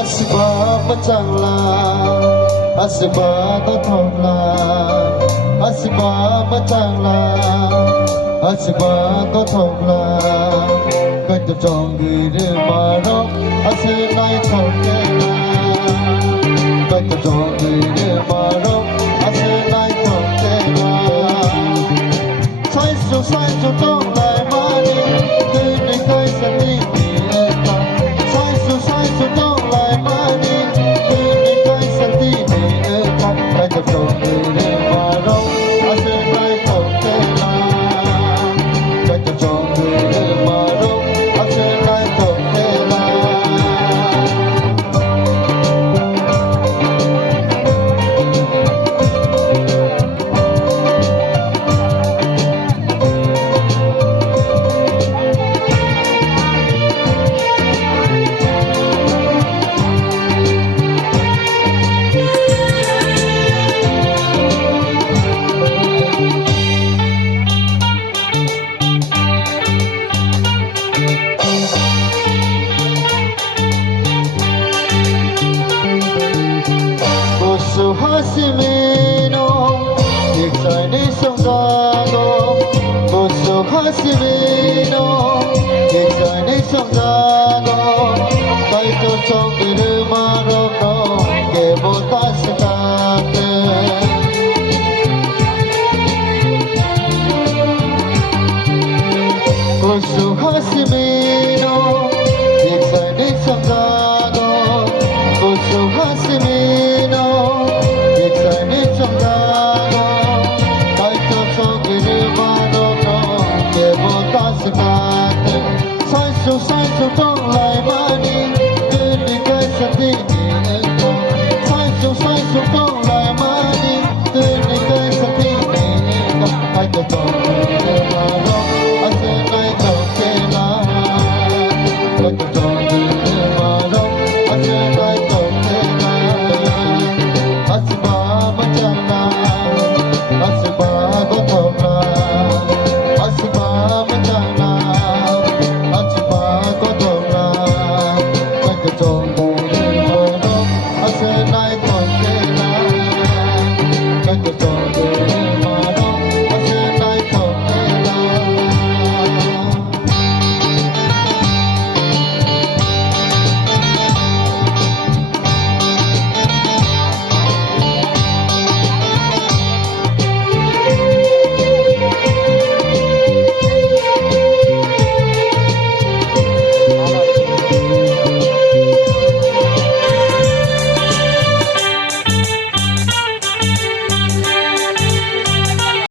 Asba machangla, asba to thongla, asba machangla, asba to thongla. Kai to chong gire maro, ase nai thongke la. Kai to chong gire maro, ase nai thongke la. Sai su tong lai mani, kai kai sa ni ni ta. Sai su tong lai mani, kai sa ni ni ta. Kai to chong gire maro, ase nai thongke la. Kai to chong gire maro, ase nai thongke la. Hasimino, Dixai Songano, Bosso Hasimino, Dixai Songano, Kaito Chongire Maroko, Kebotasate. Bosso Hasimino, Dixai Songano.